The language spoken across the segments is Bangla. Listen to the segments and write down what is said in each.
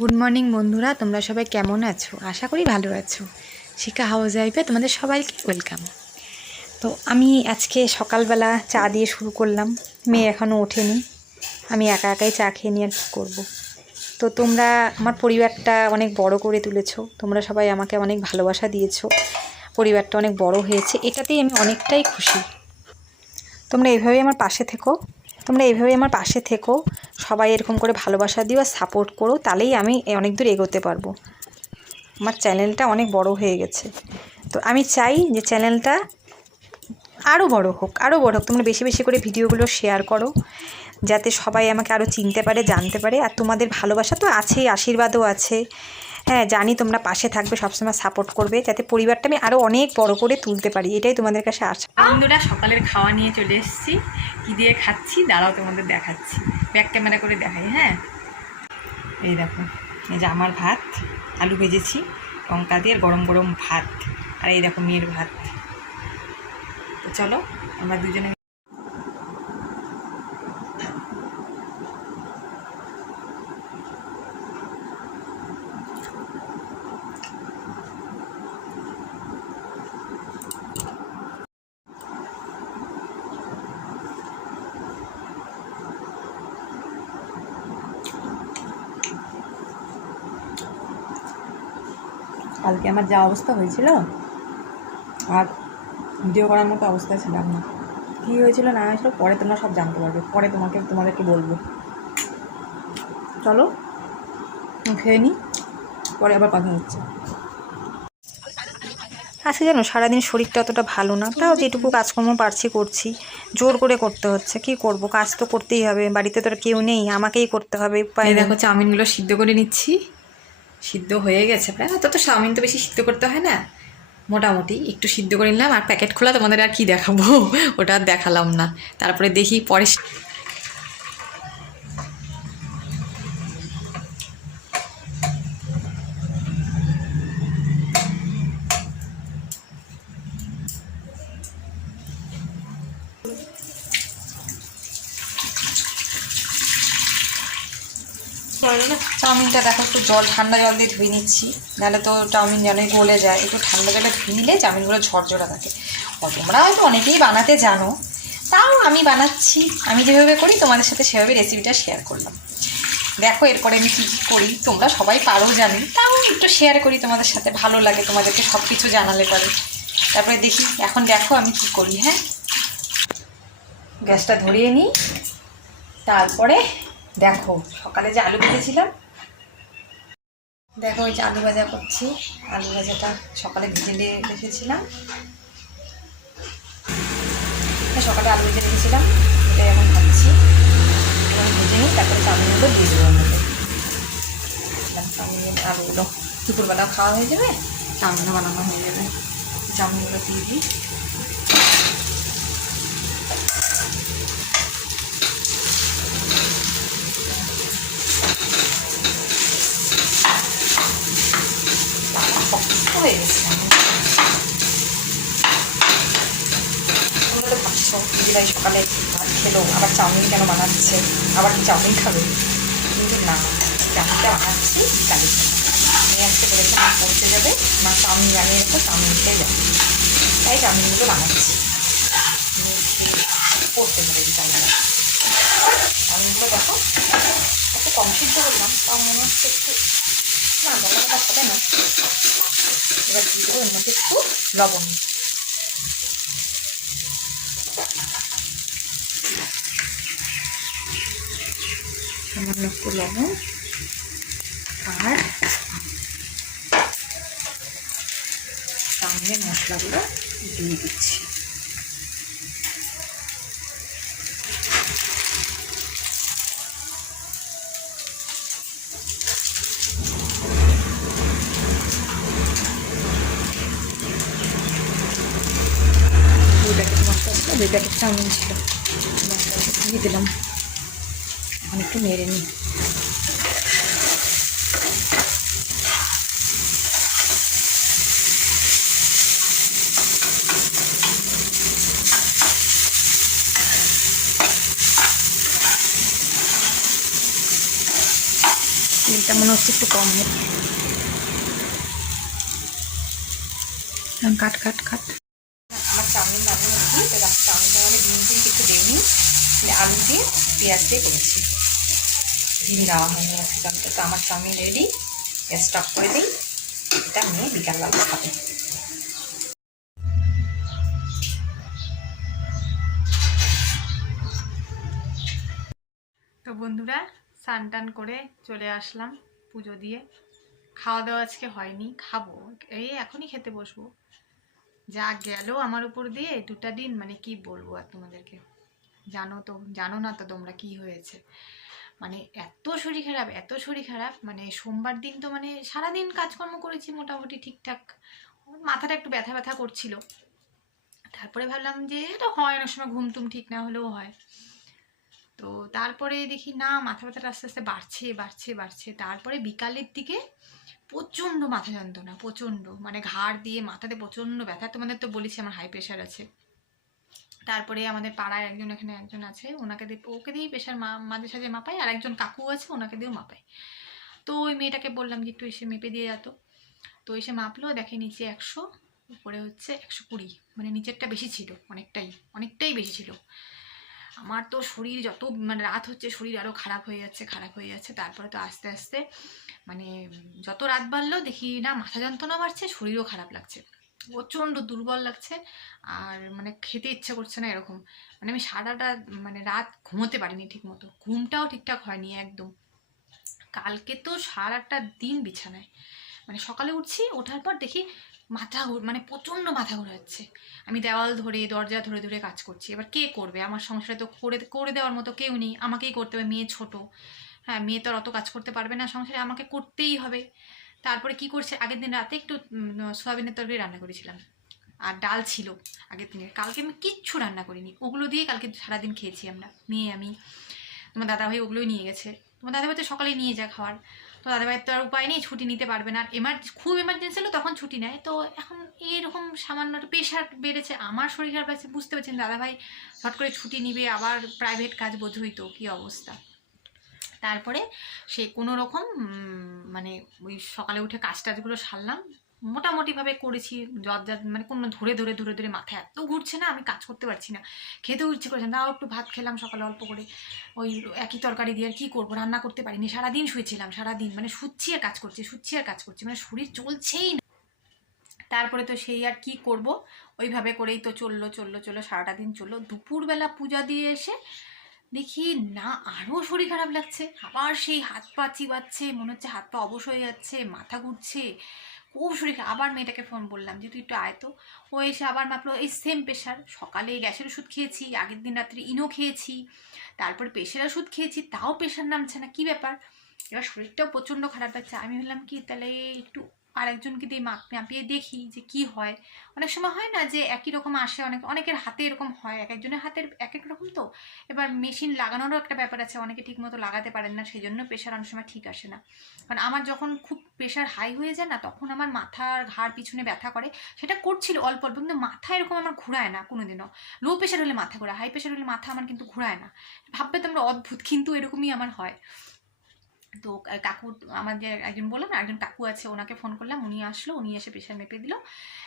গুড মর্নিং বন্ধুরা, তোমরা সবাই কেমন আছো? আশা করি ভালো আছো। শিখা হাউস ওয়াইফে তোমাদের সবাইকে ওয়েলকাম। তো আমি আজকে সকালবেলা চা দিয়ে শুরু করলাম। মেয়ে এখনও ওঠেনি, আমি একা একাই চা খেয়ে নিয়ে আর কী করবো। তো তোমরা আমার পরিবারটা অনেক বড় করে তুলেছো, তোমরা সবাই আমাকে অনেক ভালোবাসা দিয়েছো, পরিবারটা অনেক বড় হয়েছে, এটাতেই আমি অনেকটাই খুশি। তোমরা এইভাবেই আমার পাশে থেকো, সবাই এরকম করে ভালোবাসা দিও আর সাপোর্ট করো, তাহলেই আমি অনেক দূর এগোতে পারবো। আমার চ্যানেলটা অনেক বড় হয়ে গেছে, তো আমি চাই যে চ্যানেলটা আরও বড় হোক। তোমরা বেশি বেশি করে ভিডিওগুলো শেয়ার করো, যাতে সবাই আমাকে আরও চিনতে পারে, জানতে পারে। আর তোমাদের ভালোবাসা তো আছেই, আশীর্বাদও আছে। হ্যাঁ, জানি তোমরা পাশে থাকবে, সবসময় সাপোর্ট করবে, যাতে পরিবারটা আমি আরও অনেক বড় করে তুলতে পারি, এটাই তোমাদের কাছে আশা। বন্ধুরা, সকালের খাওয়া নিয়ে চলে এসেছি। কী দিয়ে খাচ্ছি দাঁড়াও তোমাদের দেখাচ্ছি, ব্যাক ক্যামেরা করে দেখাই। হ্যাঁ, এই দেখো, এই যে আমার ভাত, আলু ভেজেছি লঙ্কা দিয়ে, গরম গরম ভাত। আর এই দেখো মেয়ের ভাত। তো চলো আমরা দুজনে কালকে আমার যা অবস্থা হয়েছিল, আর ভিডিও করার মতো অবস্থায় ছিলাম না। কী হয়েছিল না হয়েছিল পরে তোমরা সব জানতে পারবে, পরে তোমাদেরকে বলবো। চলো খেয়ে নিই, পরে আবার কথা হচ্ছে। আজকে জানো সারাদিন শরীরটা অতটা ভালো না, তাও যেটুকু কাজকর্ম পারছি করছি, জোর করে করতে হচ্ছে। কি করব, কাজ তো করতেই হবে, বাড়িতে তো আর কেউ নেই, আমাকেই করতে হবে, উপায় নেই। দেখো চাউমিনগুলো সিদ্ধ করে নিচ্ছি, সিদ্ধ হয়ে গেছে প্রায়। অত তো চাউমিন তো বেশি সিদ্ধ করতে হয় না, মোটামুটি একটু সিদ্ধ করে নিলাম। আর প্যাকেট খোলা তোমাদের আর কি দেখাবো, ওটা আর দেখালাম না। তারপরে দেখি পরে চাউমিনটা দেখো একটু ঠান্ডা জল দিয়ে ধুয়ে নিচ্ছি, নাহলে তো চাউমিন যেন গলে যায়। একটু ঠান্ডা জলে ধুয়ে নিলে চাউমিনগুলো ঝরঝরা থাকে। তোমরা হয়তো অনেকেই বানাতে জানো, তাও আমি বানাচ্ছি, আমি যেভাবে করি তোমাদের সাথে সেভাবে রেসিপিটা শেয়ার করলাম। দেখো এরপরে আমি কী কী করি, তোমরা সবাই পারো জানি, তাও একটু শেয়ার করি তোমাদের সাথে, ভালো লাগে তোমাদেরকে সব কিছু জানালে পরে। তারপরে দেখি, এখন দেখো আমি কি করি। হ্যাঁ, গ্যাসটা ধরিয়ে নিই। তারপরে দেখো সকালে যে আলু ভেজেছিলাম, দেখো ওই যে আলু ভাজা করছি। আলু ভাজাটা সকালে ভেজে রেখেছিলাম, সকালে আলু ভেজে রেখেছিলাম, এটাই এখন খাচ্ছি। এবং ভেজে নিই, তারপরে চাউমিনগুলো দিয়ে দেবো ওর মধ্যে। চাউমিন আলুগুলো দুপুরবেলা খাওয়া হয়ে যাবে, চাউমিনও বানানো হয়ে যাবে। চাউমিনগুলো দিয়ে দিই। হয়ে গেছে। তোমরা তো ভাবছো দিদিভাই সকালে ভাত খেলো, আবার চাউমিন কেন বানাচ্ছে, আবার কি চাউমিন খাবে? কিন্তু না, চাউমিনটা বানাচ্ছি কালি মেয়ে আজকে বলেছে মা পড়তে যাবে, মা চাউমিন বানিয়ে রেখো, চাউমিন খেয়ে যাবে, তাই চাউমিনগুলো বানাচ্ছি। পড়তে যাবে চাউমিনটা। চাউমিনগুলো দেখো একটু কম সিদ্ধ করলাম, তাও মনে হচ্ছে একটু না লবণটা হবে না। এবার দিয়ে দেবো এর মধ্যে একটু লবণ। সামান্য একটু লবণ আর চাউমিনের মশলাগুলো দিয়ে দিচ্ছি। দুই প্যাকেট চাউমিন ছিল, মশলাটা দিয়ে দিলাম। এখন একটু নেড়ে নিই। তেলটা মনে হচ্ছে একটু কম। কাট কাট কাট। আমার চাউমিন বানানো হচ্ছে, চাউমিন বানানো ডিম টিম কিছু দিইনি, আলু দিয়ে পেঁয়াজ দিয়ে করেছি, ডিম দেওয়া হয়নি আজকে। তো আমার চাউমিন রেডি, গ্যাস স্টপ করে দিই, এটা নিয়ে বিকালবেলা খাবে। তো বন্ধুরা, স্নান টান করে চলে আসলাম পুজো দিয়ে। খাওয়া দাওয়া আজকে হয়নি, খাবো এই এখনই খেতে বসবো। যা গেল আমার উপর দিয়ে 2টা দিন, মানে কি বলবো আর তোমাদেরকে। জানো না তো তোমরা কি হয়েছে, মানে এত শরীর খারাপ, এত শরীর খারাপ। মানে সোমবার দিন তো মানে সারাদিন কাজকর্ম করেছি মোটামুটি ঠিকঠাক, মাথাটা একটু ব্যথা ব্যথা করছিল। তারপরে ভাবলাম যে এটা হয়, অনেক সময় ঘুম টুম ঠিক না হলেও হয়। তো তারপরে দেখি না, মাথা ব্যথাটা আস্তে আস্তে বাড়ছে বাড়ছে বাড়ছে। তারপরে বিকালের দিকে প্রচণ্ড মাথা যন্ত্রণা, প্রচণ্ড, মানে ঘাড় দিয়ে মাথাতে প্রচণ্ড ব্যথা। তোমাদের তো বলেছি আমার হাই প্রেশার আছে। তারপরে আমাদের পাড়ায় এখানে একজন আছে, ওকে দিয়েই প্রেশার মাঝে সাঝে মাপাই, আর একজন কাকু আছে ওনাকে দিয়েও মাপাই। তো ওই মেয়েটাকে বললাম যে একটু এসে মেপে দিয়ে যেত। তো এসে মাপলো, দেখে নিচে 100, উপরে হচ্ছে 120, মানে নিচেরটা বেশি ছিল, অনেকটাই বেশি ছিল। আমার তো শরীর যত মানে রাত হচ্ছে শরীর আরও খারাপ হয়ে যাচ্ছে। তারপরে তো আস্তে আস্তে মানে যত রাত বাড়লো দেখি না মাথা যন্ত্রণা বাড়ছে, শরীরও খারাপ লাগছে, প্রচণ্ড দুর্বল লাগছে, আর মানে খেতে ইচ্ছে করছে না এরকম। মানে আমি সারাটা মানে রাত ঘুমোতে পারিনি ঠিক মতো, ঘুমটাও ঠিকঠাক হয়নি একদম। কালকে তো সারাটা দিন বিছানায়, মানে সকালে উঠছি, ওঠার পর দেখি মানে প্রচণ্ড মাথা ঘোরাচ্ছে। আমি দেওয়াল ধরে দরজা ধরে ধরে কাজ করছি। এবার কে করবে, আমার সংসারে তো করে দেওয়ার মতো কেউ নেই, আমাকেই করতে হবে। মেয়ে ছোট, হ্যাঁ, মেয়ে তো আর অত কাজ করতে পারবে না সংসারে, আমাকে করতেই হবে। তারপরে কি করছে, আগের দিন রাতে একটু সয়াবিনের তরকারি রান্না করেছিলাম, আর ডাল ছিল আগের দিনের। কালকে আমি কিচ্ছু রান্না করিনি, ওগুলো দিয়ে কালকে সারাদিন খেয়েছি আমরা, মেয়ে আমি। তোমার দাদাভাই ওগুলোই নিয়ে গেছে। তোমার দাদাভাই তো সকালে নিয়ে যা খাওয়ার। তো দাদাভাইয়ের তো আর উপায় নেই, ছুটি নিতে পারবে না। আর খুব এমার্জেন্সি হলো তখন ছুটি নেয়। তো এখন এরকম সামান্য প্রেশার বেড়েছে, আমার শরীর খারাপ লাগছে, বুঝতে পারছেন দাদাভাই হট করে ছুটি নিবে, আবার প্রাইভেট কাজ বোঝই তো কী অবস্থা। তারপরে সে কোনো রকম মানে ওই সকালে উঠে কাজ টাজগুলো সারলাম, মোটামুটিভাবে করেছি। মানে কোনো ধরে ধরে ধরে ধরে মাথা এত ঘুরছে না, আমি কাজ করতে পারছি না, খেতেও ইচ্ছে করছে না। তাও একটু ভাত খেলাম সকালে অল্প করে, ওই একই তরকারি দিয়ে। আর কী করবো, রান্না করতে পারিনি, সারাদিন শুয়েছিলাম, সারাদিন মানে শুচ্ছি আর কাজ করছি, মানে শরীর চলছেই না। তারপরে তো সেই আর কি করব, ওইভাবে করেই তো চললো সারাটা দিন চললো। দুপুরবেলা পূজা দিয়ে এসে দেখি না আরও শরীর খারাপ লাগছে, আবার সেই হাত পা চিবাচ্ছে, মনে হচ্ছে হাত পা অবশ হয়ে যাচ্ছে, মাথা ঘুরছে, খুব শরীর খারাপ। আবার মেয়েটাকে ফোন বললাম যে তুই একটু আয় তো। ও এসে আবার মাপলো, এই সেম প্রেশার। সকালে গ্যাসের ওষুধ খেয়েছি, আগের দিন রাত্রে ইনো খেয়েছি, তারপর প্রেশার ওষুধ খেয়েছি, তাও প্রেশার নামছে না, কি ব্যাপার। এবার শরীরটাও প্রচণ্ড খারাপ লাগছে। আমি ভাবলাম কি তাহলে একটু আরেকজনকে দিয়ে মাপিয়ে দেখি যে কি হয়। অনেক সময় হয় না যে একই রকম আসে, অনেকের হাতে এরকম হয়, এক একজনের হাতের এক এক রকম। তো এবার মেশিন লাগানোরও একটা ব্যাপার আছে, অনেকে ঠিক মতো লাগাতে পারেন না, সেই জন্য প্রেশার অনেক সময় ঠিক আসে না। কারণ আমার যখন খুব প্রেশার হাই হয়ে যায় না, তখন আমার মাথার ঘাড় পিছনে ব্যথা করে। সেটা করছিল অল্প অল্প, কিন্তু মাথা এরকম আমার ঘোরায় না কোনোদিনও। লো প্রেশার হলে মাথা ঘোরায়, হাই প্রেশার হলে মাথা আমার কিন্তু ঘোরায় না। ভাববে তোমরা অদ্ভুত, কিন্তু এরকমই আমার হয়। তো কাকু, আমার যে একজন বললাম না, একজন কাকু আছে, ওনাকে ফোন করলাম, উনি আসলো, উনি এসে প্রেশার মেপে দিল।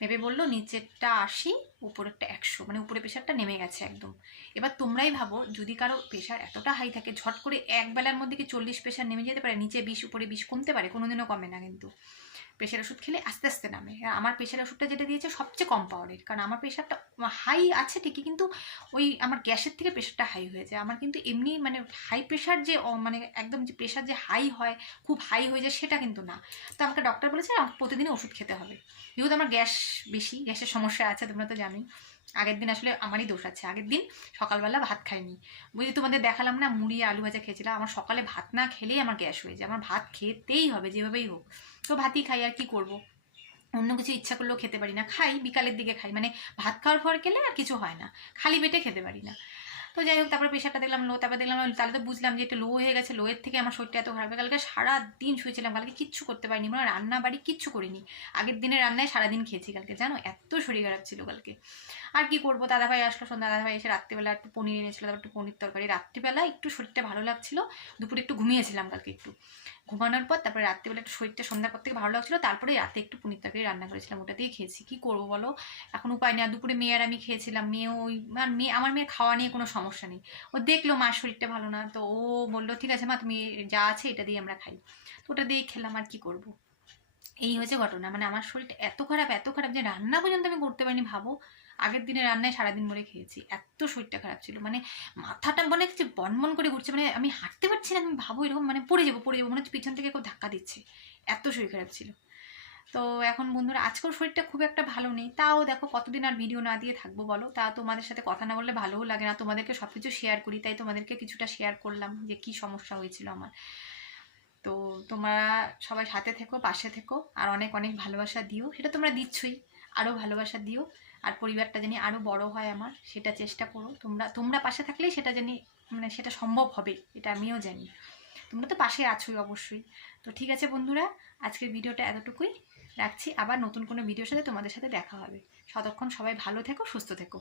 মেপে বললো নিচেরটা 80, উপরেরটা 100, মানে উপরে প্রেশারটা নেমে গেছে একদম। এবার তোমরাই ভাবো, যদি কারো প্রেশার এতটা হাই থাকে, ঝট করে এক বেলার মধ্যে কি 40 প্রেশার নেমে যেতে পারে? নিচে 20, উপরে 20 কমতে পারে? কোনোদিনও কমে না কিন্তু। প্রেশার ওষুধ খেলে আস্তে আস্তে নামে। আমার প্রেশার ওষুধটা যেটা দিয়েছে সবচেয়ে কম পাওয়ারের, কারণ আমার প্রেশারটা হাই আছে ঠিকই, কিন্তু ওই আমার গ্যাসের থেকে প্রেশারটা হাই হয়ে যায়। আমার কিন্তু এমনি মানে হাই প্রেশার যে মানে একদম যে প্রেশার যে হাই হয়, খুব হাই হয়ে যায়, সেটা কিন্তু না। তো আমাকে ডক্টর বলেছে আমাকে প্রতিদিনই ওষুধ খেতে হবে, যেহেতু আমার গ্যাস বেশি, গ্যাসের সমস্যা আছে, তোমরা তো জানোই। আগের দিন আসলে আমারই দোষ আছে, আগের দিন সকালবেলা ভাত খাইনি, বুঝলি, তোমাদের দেখালাম না মুড়ি আলু ভাজা খেয়েছিলাম। আমার সকালে ভাত না খেলেই আমার গ্যাস হয়ে যায়, আমার ভাত খেতেই হবে যেভাবেই হোক। তো ভাতই খাই, আর কি করব, অন্য কিছু ইচ্ছা করলেও খেতে পারি না। খাই বিকালের দিকে খাই, মানে ভাত খাওয়ার পর খেলে আর কিছু হয় না, খালি পেটে খেতে পারি না। তো যাই হোক, তারপরে প্রেশারটা দেখলাম লো, তারপর দেখলাম, তাহলে তো বুঝলাম যে একটু লো হয়ে গেছে, লোয়ের থেকে আমার শরীরটা এত খারাপ। কালকে সারাদিন শুয়েছিলাম, কালকে কিচ্ছু করতে পারিনি, মানে রান্না বাড়ি কিচ্ছু করিনি। আগের দিনের রান্নায় সারাদিন খেয়েছি কালকে, জানো, এত শরীর খারাপ ছিল কালকে। আর কি করবো, দাদাভাই আসলো, সন্ধ্যা দাদাভাই এসে রাত্রিবেলা একটু পনির এনেছিল, তারপর একটু পনির তরকারি। রাত্রিবেলা একটু শরীরটা ভালো লাগছিল, দুপুরে একটু ঘুমিয়েছিলাম কালকে একটু, ঘুমানোর পর তারপরে রাত্রিবেলা একটু শরীরটা সন্ধ্যার পর থেকে ভালো লাগছিলো, তারপরে রাতে একটু পনির তরকারি রান্না করেছিলাম, ওটা দিয়ে খেয়েছি। কী করবো বলো, এখন উপায় নেই। আর দুপুরে মেয়ে আর আমি খেয়েছিলাম, মেয়ে ওই আমার মেয়ের খাওয়া নিয়ে কোনো সমস্যা নেই, ও দেখলো মার শরীরটা ভালো না, তো ও বললো ঠিক আছে মা তুমি যা আছে এটা দিয়ে আমরা খাই, তো ওটা দিয়ে খেলাম। আর কি করবো, এই হয়েছে ঘটনা। মানে আমার শরীরটা এত খারাপ যে রান্না পর্যন্ত আমি করতে পারিনি। ভাবো, আগের দিনে রান্নায় সারাদিন ধরে খেয়েছি, এত শরীরটা খারাপ ছিল। মানে মাথাটা মানে কিছু বনবন করে ঘুরছে, মানে আমি হাঁটতে পারছি না। আমি ভাবো এরকম মানে পড়ে যাবো মনে হচ্ছে পিছন থেকে কেউ ধাক্কা দিচ্ছে, এত শরীর খারাপ ছিল। তো এখন বন্ধুরা আজকেও শরীরটা খুব একটা ভালো নেই, তাও দেখো কতদিন আর ভিডিও না দিয়ে থাকবো বলো। তা তোমাদের সাথে কথা না বললে ভালোও লাগে না, তোমাদেরকে সব কিছু শেয়ার করি, তাই তোমাদেরকে কিছুটা শেয়ার করলাম যে কি সমস্যা হয়েছিল আমার। তো তোমরা সবাই সাথে থেকো, পাশে থেকো, আর অনেক অনেক ভালোবাসা দিও, সেটা তোমরা দিচ্ছই, আরও ভালোবাসা দিও। আর পরিবারটা জানি আরও বড় হয় আমার, সেটা চেষ্টা করো। তোমরা পাশে থাকলেই সেটা জানি মানে সেটা সম্ভব হবে, এটা আমিও জানি। তোমরা তো পাশে আছোই অবশ্যই। তো ঠিক আছে বন্ধুরা, আজকের ভিডিওটা এতটুকুই রাখছি, আবার নতুন কোনো ভিডিওর সাথে তোমাদের সাথে দেখা হবে। ততক্ষণ সবাই ভালো থেকো, সুস্থ থেকো।